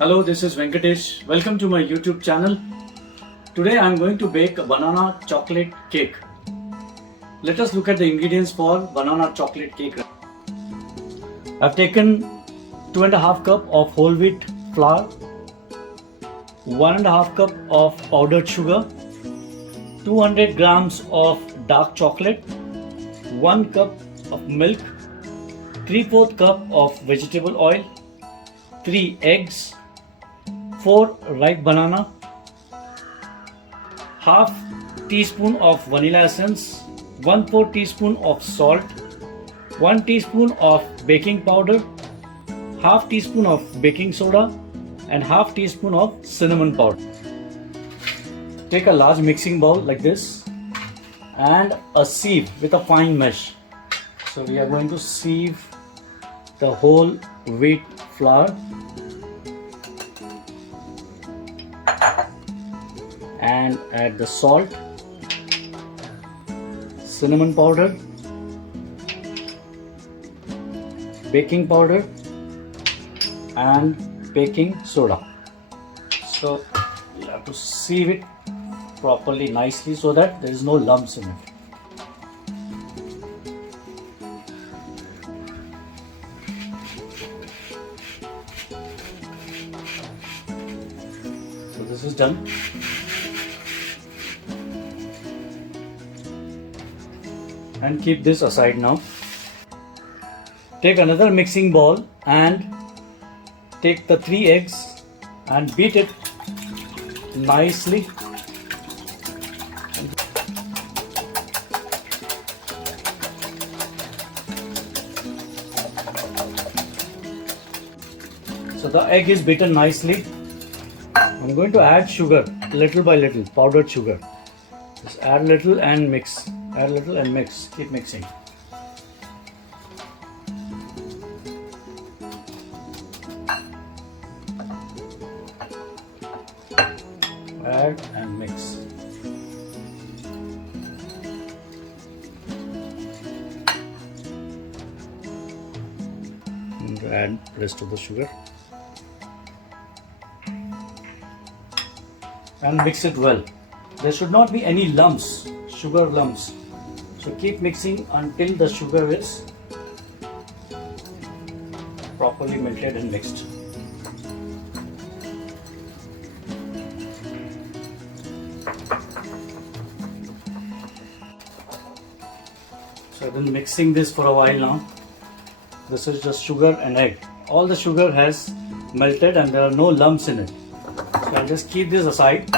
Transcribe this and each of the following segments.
Hello, this is Venkatesh. Welcome to my YouTube channel. Today I am going to bake a banana chocolate cake. Let us look at the ingredients for banana chocolate cake. I've taken 2.5 cup of whole wheat flour, 1.5 cup of powdered sugar, 200 grams of dark chocolate, 1 cup of milk, 3/4 cup of vegetable oil, 3 eggs, 4 ripe banana, half teaspoon of vanilla essence, 1/4 teaspoon of salt, 1 teaspoon of baking powder, half teaspoon of baking soda and half teaspoon of cinnamon powder. Take a large mixing bowl like this and a sieve with a fine mesh. So we are going to sieve the whole wheat flour and add the salt, cinnamon powder, baking powder and baking soda. So you have to sieve it properly nicely so that there is no lumps in it. So this is done. And keep this aside now. Take another mixing bowl and take the 3 eggs and beat it nicely. So the egg is beaten nicely. I'm going to add sugar little by little, powdered sugar. Just add little and mix. Add a little and mix. Keep mixing. Add and mix. And add rest of the sugar. And mix it well. There should not be any lumps, sugar lumps. So keep mixing until the sugar is properly melted and mixed. So I've been mixing this for a while now. This is just sugar and egg. All the sugar has melted and there are no lumps in it. So I'll just keep this aside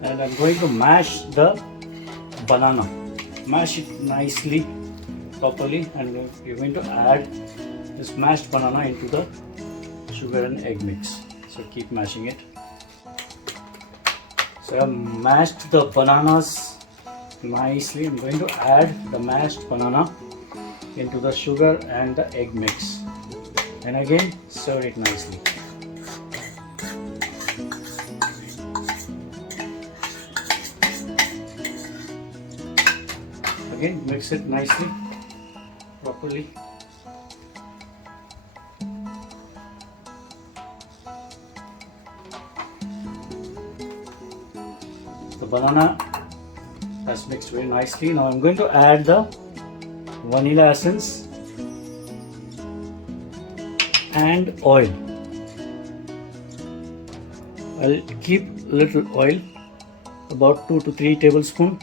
and I'm going to mash the banana. Mash it nicely, properly, and you're going to add this mashed banana into the sugar and egg mix. So keep mashing it. So I've mashed the bananas nicely. I'm going to add the mashed banana into the sugar and the egg mix, and again stir it nicely. Again, mix it nicely, properly. The banana has mixed very nicely. Now I'm going to add the vanilla essence and oil. I'll keep little oil, about 2 to 3 tablespoons,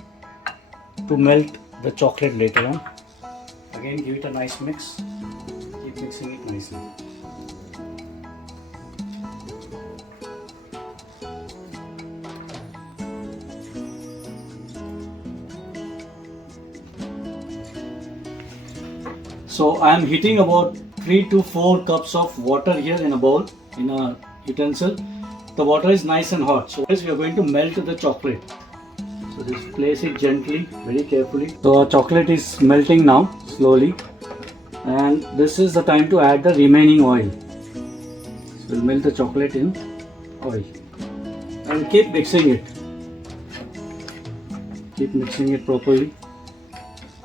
to melt the chocolate later on. Again, give it a nice mix. Keep mixing it nicely. So I am heating about 3 to 4 cups of water here in a bowl, in a utensil. The water is nice and hot. So we are going to melt the chocolate. So just place it gently, very carefully. So our chocolate is melting now, slowly. And this is the time to add the remaining oil. So we'll melt the chocolate in oil. And keep mixing it. Keep mixing it properly.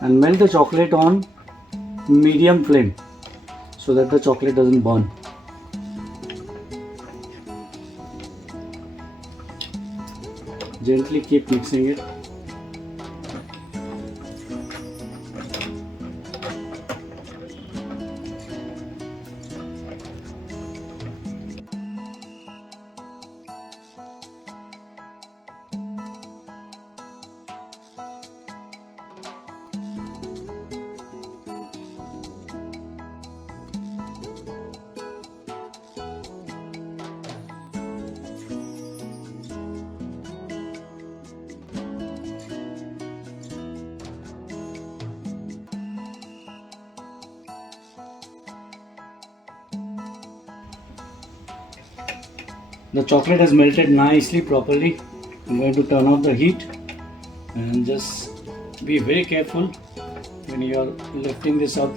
And melt the chocolate on medium flame so that the chocolate doesn't burn. Gently keep mixing it. The chocolate has melted nicely, properly. I'm going to turn off the heat and just be very careful when you are lifting this up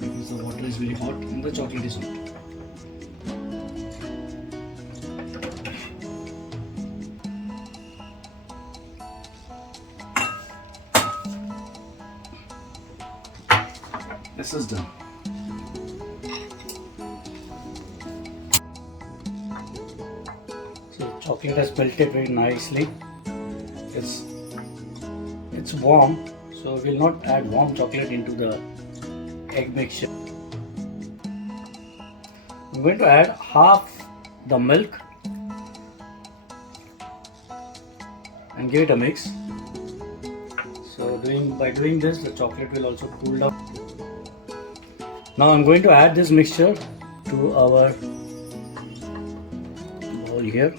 because the water is very hot and the chocolate is hot. This is done. So chocolate has melted very nicely. It's warm, so we'll not add warm chocolate into the egg mixture. I'm going to add half the milk and give it a mix. So by doing this, the chocolate will also cool down. Now I'm going to add this mixture to our bowl here.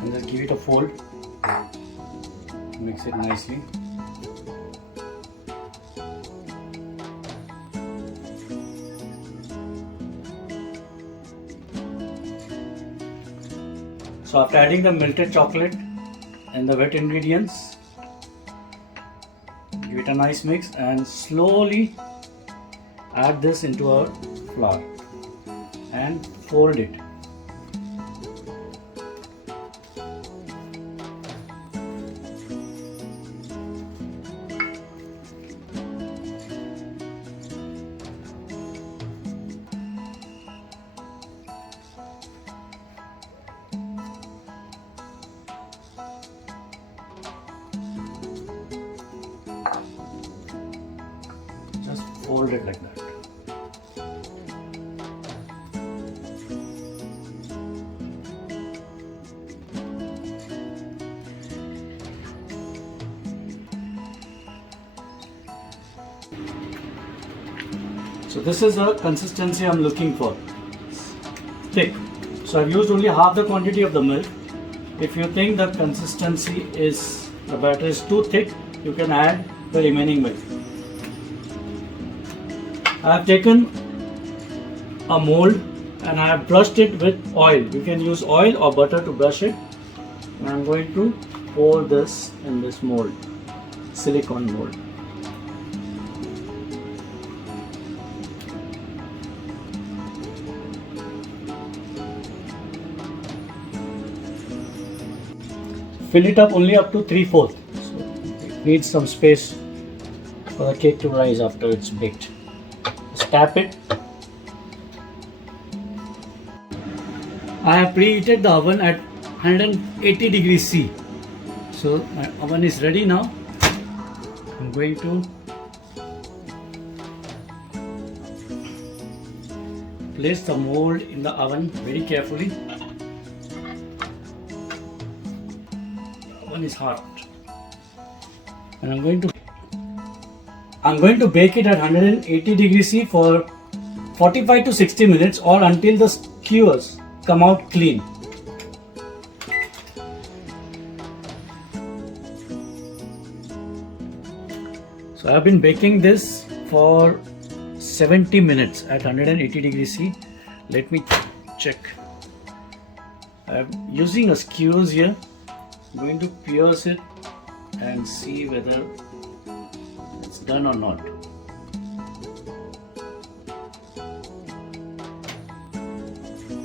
And just give it a fold. Mix it nicely. So after adding the melted chocolate and the wet ingredients, give it a nice mix and slowly add this into our flour and fold it. Just fold it like that. So this is the consistency I'm looking for. Thick. So I've used only half the quantity of the milk. If you think the consistency is, the batter is too thick, you can add the remaining milk. I have taken a mold and I have brushed it with oil. You can use oil or butter to brush it. And I'm going to pour this in this mold, silicone mold. Fill it up only up to 3/4. So it needs some space for the cake to rise after it's baked. Just tap it. I have preheated the oven at 180 degrees C. So my oven is ready now. I'm going to place the mold in the oven very carefully. The oven is hot. And I'm going to bake it at 180 degrees C for 45 to 60 minutes or until the skewers come out clean. So I have been baking this for 70 minutes at 180 degrees C. Let me check. I am using a skewers here. I'm going to pierce it and see whether it's done or not.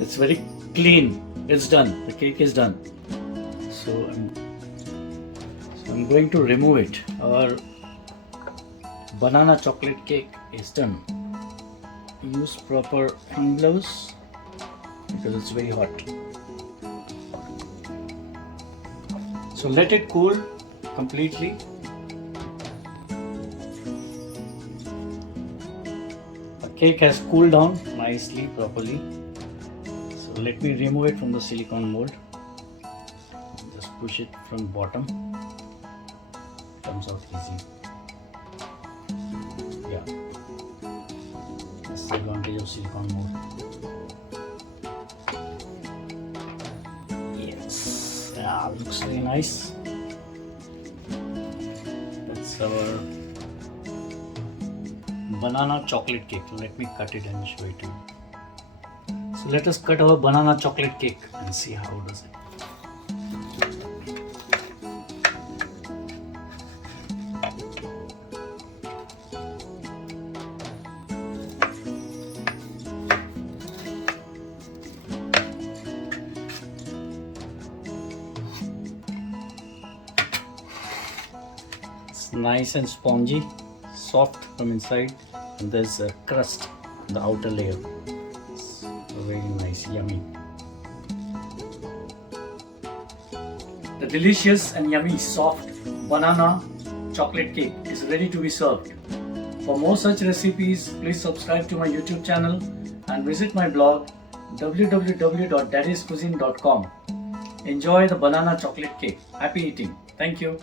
It's very clean. It's done. The cake is done. So I'm going to remove it. Our banana chocolate cake is done. Use proper hand gloves because it's very hot. So let it cool completely. The cake has cooled down nicely, properly. So let me remove it from the silicone mold. Just push it from bottom. Comes out easy. Yeah. That's the advantage of silicone mold. Yes. Yeah, looks very nice. That's our banana chocolate cake. Let me cut it and show it to you. So let us cut our banana chocolate cake and see how does it. It's nice and spongy, soft from inside, and there's a crust, the outer layer. It's very nice, yummy. The delicious and yummy soft banana chocolate cake is ready to be served. For more such recipes, please subscribe to my YouTube channel and visit my blog www.daddyscuisine.com. Enjoy the banana chocolate cake. Happy eating. Thank you.